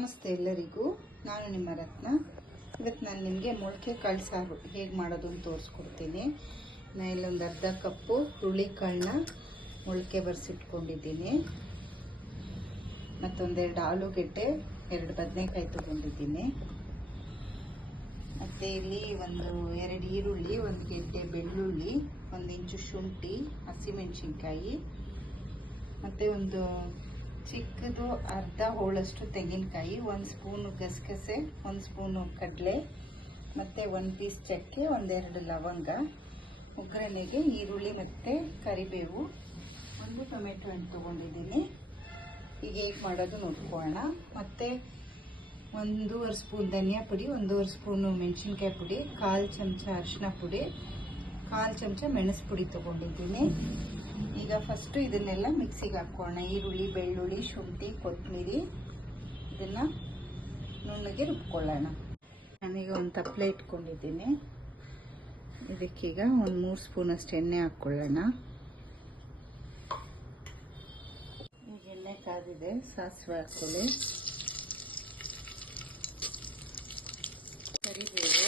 ನಮಸ್ತೆ ಎಲ್ಲರಿಗೂ, ನಾನು ನಿಮ್ಮ ರತ್ನ. ಇವತ್ತು ನಾನು ನಿಮಗೆ ಮೊಳಕೆ ಕಾಳು ಸಾರು ಹೇಗೆ ಮಾಡೋದು ಅಂತ ತೋರಿಸ್ಕೊಡ್ತೀನಿ. ನಾನು ಇಲ್ಲೊಂದು ಅರ್ಧ ಕಪ್ಪು ಹುರುಳಿಕಾಳನ್ನ ಮೊಳಕೆ ಬರೆಸಿಟ್ಕೊಂಡಿದ್ದೀನಿ. ಮತ್ತೊಂದೆರಡು ಆಲೂಗೆಡ್ಡೆ, 2 ಬದನೆಕಾಯಿ ತೊಗೊಂಡಿದ್ದೀನಿ. ಮತ್ತು ಇಲ್ಲಿ ಒಂದು 2 ಈರುಳ್ಳಿ, 1 ಗೆಡ್ಡೆ ಬೆಳ್ಳುಳ್ಳಿ, 1 ಇಂಚು ಶುಂಠಿ, ಹಸಿಮೆಣಸಿನ್ಕಾಯಿ, ಮತ್ತು ಒಂದು ಚಿಕ್ಕದು ಅರ್ಧ ಹೋಳಷ್ಟು ತೆಂಗಿನಕಾಯಿ, 1 ಸ್ಪೂನು ಗಸಗಸೆ, 1 ಸ್ಪೂನು ಕಡಲೆ, ಮತ್ತು 1 ಪೀಸ್ ಚಕ್ಕೆ, 1-2 ಲವಂಗ, ಒಗ್ಗರಣೆಗೆ ಈರುಳ್ಳಿ ಮತ್ತು ಕರಿಬೇವು, 1 ಟೊಮೆಟೊ ಹಣ್ಣು ತೊಗೊಂಡಿದ್ದೀನಿ. ಈಗ ಹೇಗೆ ಮಾಡೋದು ನೋಡ್ಕೊಳ್ಳೋಣ. ಮತ್ತು 1.5 ಸ್ಪೂನ್ ಧನಿಯಾ ಪುಡಿ, 1.5 ಸ್ಪೂನು ಮೆಣಸಿನ್ಕಾಯಿ ಪುಡಿ, 1/4 ಚಮಚ ಅರಿಶಿನ ಪುಡಿ, 1/4 ಚಮಚ ಮೆಣಸು ಪುಡಿ ತೊಗೊಂಡಿದ್ದೀನಿ. ಈಗ ಫಸ್ಟು ಇದನ್ನೆಲ್ಲ ಮಿಕ್ಸಿಗೆ ಹಾಕೋಣ. ಈರುಳ್ಳಿ, ಬೆಳ್ಳುಳ್ಳಿ, ಶುಂಠಿ, ಕೊತ್ತಂಬರಿ ಇದನ್ನು ನುಣ್ಣಗೆ ರುಬ್ಕೊಳ್ಳೋಣ. ನಾನೀಗ ಒಂದು ತಪ್ಪಲೆ ಇಟ್ಕೊಂಡಿದ್ದೀನಿ. ಇದಕ್ಕೀಗ 3 ಸ್ಪೂನಷ್ಟು ಎಣ್ಣೆ ಹಾಕ್ಕೊಳ್ಳೋಣ. ಈಗ ಎಣ್ಣೆ ಕಾದಿದೆ, ಸಾಸಿವೆ ಹಾಕ್ಕೊಳ್ಳಿ, ಕರಿಬೇವು,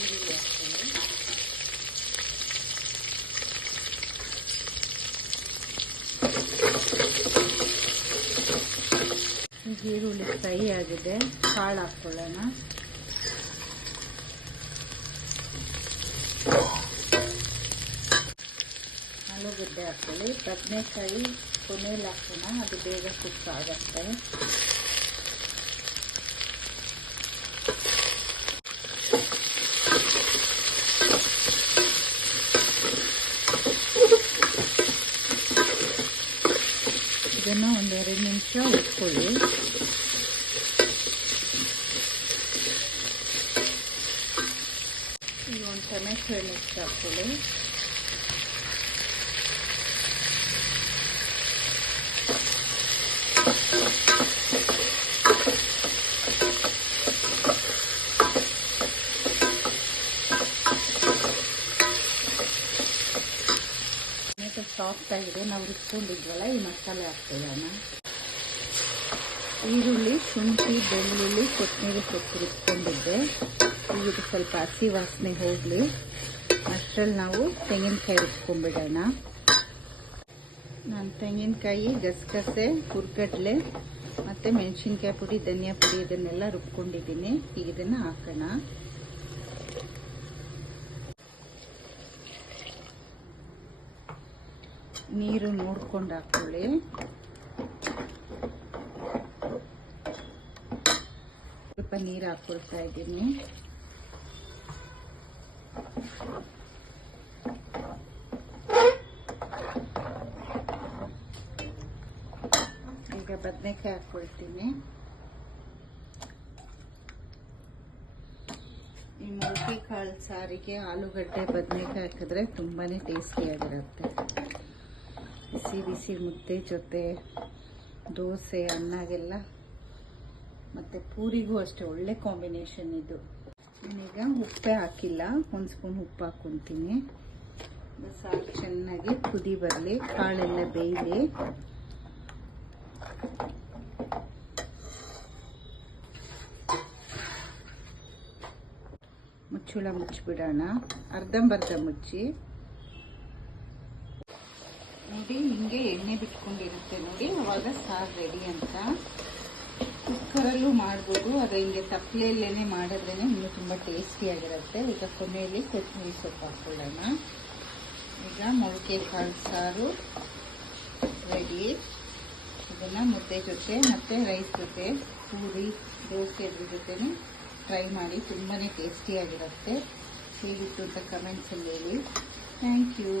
ಈರುಳ್ಳಿ ಹಾಕ್ಕೊಳ್ಳಿ, ಈಗ ಈರುಳ್ಳಿ ಫ್ರೈ ಆಗಿದೆ, ಕಾಳು ಹಾಕ್ಕೊಳ್ಳೋಣ. ಆಲೂಗಡ್ಡೆ ಹಾಕ್ಕೊಳ್ಳಿ, ಬದನೆಕಾಯಿ ಕೊನೆಯಲ್ಲಿ ಹಾಕೋಣ, ಅದು ಬೇಗ ಕುಕ್ ಆಗುತ್ತೆ. ಇದನ್ನು 1-2 ನಿಮಿಷ ಉಟ್ಕೊಳ್ಳಿ. ಈಗ 1 ಟೊಮೆಟೊ ಹಣ್ಣು ಹಾಕ್ಕೊಳ್ಳಿ, ಸಾಫ್ಟ್ ಆಗಿದೆ. ನಾವು ರುಬ್ಕೊಂಡಿದ್ವಲ್ಲ, ಈ ಮಸಾಲೆ ಹಾಕ್ಕೊಳ್ಳೋಣ. ಈರುಳ್ಳಿ, ಶುಂಠಿ, ಬೆಳ್ಳುಳ್ಳಿ, ಕೊತ್ತಂಬರಿ ಸೊಪ್ಪು ರುಬ್ಕೊಂಡಿದ್ದೆ. ಈಗ ಇದು ಸ್ವಲ್ಪ ಹಸಿ ವಾಸನೆ ಹೋಗಲಿ. ಅಷ್ಟರಲ್ಲಿ ನಾವು ತೆಂಗಿನಕಾಯಿ ರುಬ್ಕೊಂಡ್ಬಿಡೋಣ. ನಾನು ತೆಂಗಿನಕಾಯಿ, ಗಸಗಸೆ, ಹುರ್ಗಡ್ಲೆ ಮತ್ತು ಮೆಣಸಿನ್ಕಾಯಿ ಪುಡಿ, ಧನಿಯಾ ಪುಡಿ ಇದನ್ನೆಲ್ಲ ರುಬ್ಕೊಂಡಿದ್ದೀನಿ. ಈಗ ಇದನ್ನು ಹಾಕೋಣ. ನೀರು ನೋಡ್ಕೊಂಡು ಹಾಕ್ಕೊಳ್ಳಿ. ಸ್ವಲ್ಪ ನೀರು ಹಾಕ್ಕೊಳ್ತಾ ಇದ್ದೀನಿ. ಈಗ ಬದನೆಕಾಯಿ ಹಾಕ್ಕೊಳ್ತೀನಿ. ಈ ಮೊಳಕೆ ಕಾಳು ಸಾರಿಗೆ ಆಲೂಗಡ್ಡೆ ಬದನೆಕಾಯಿ ಹಾಕಿದ್ರೆ ತುಂಬಾ ಟೇಸ್ಟಿಯಾಗಿರುತ್ತೆ. ಬಿಸಿ ಬಿಸಿ ಮುದ್ದೆ ಜೊತೆ, ದೋಸೆ, ಅನ್ನಗೆಲ್ಲ, ಮತ್ತು ಪೂರಿಗೂ ಅಷ್ಟೇ ಒಳ್ಳೆ ಕಾಂಬಿನೇಷನ್ ಇದು. ನಾನೀಗ ಉಪ್ಪೇ ಹಾಕಿಲ್ಲ, 1 ಸ್ಪೂನ್ ಉಪ್ಪು ಹಾಕ್ಕೊತೀನಿ. ಸಾರು ಚೆನ್ನಾಗಿ ಕುದಿ ಬರಲಿ, ಕಾಳೆಲ್ಲ ಬೇಯಲಿ. ಮುಚ್ಚಳ ಮುಚ್ಚಿಬಿಡೋಣ, ಅರ್ಧಂಬರ್ಧ ಮುಚ್ಚಿ. ನೋಡಿ, ಹಿಂಗೆ ಎಣ್ಣೆ ಬಿಟ್ಕೊಂಡಿರುತ್ತೆ ನೋಡಿ, ಅವಾಗ ಸಾರು ರೆಡಿ ಅಂತ. ಕುಕ್ಕರಲ್ಲೂ ಮಾಡ್ಬೋದು, ಅದು ಹಿಂಗೆ ತಪ್ಪಲೆಯಲ್ಲೇ ಮಾಡಿದ್ರೇ ಇನ್ನೂ ತುಂಬ ಟೇಸ್ಟಿಯಾಗಿರುತ್ತೆ. ಈಗ ಕೊನೆಯಲ್ಲಿ ಕೊತ್ತಂಬರಿ ಸೊಪ್ಪು ಹಾಕ್ಕೊಳ್ಳೋಣ. ಈಗ ಮೊಳಕೆ ಕಾಳು ಸಾರು ರೆಡಿ. ಇದನ್ನು ಮುದ್ದೆ ಜೊತೆ ಮತ್ತು ರೈಸ್ ಜೊತೆ, ಪೂರಿ, ದೋಸೆ ಇದ್ರ ಜೊತೆ ಟ್ರೈ ಮಾಡಿ, ತುಂಬಾ ಟೇಸ್ಟಿಯಾಗಿರುತ್ತೆ. ಹೇಗಿತ್ತು ಅಂತ ಕಮೆಂಟ್ಸಲ್ಲಿ ಹೇಳಿ. Thank you.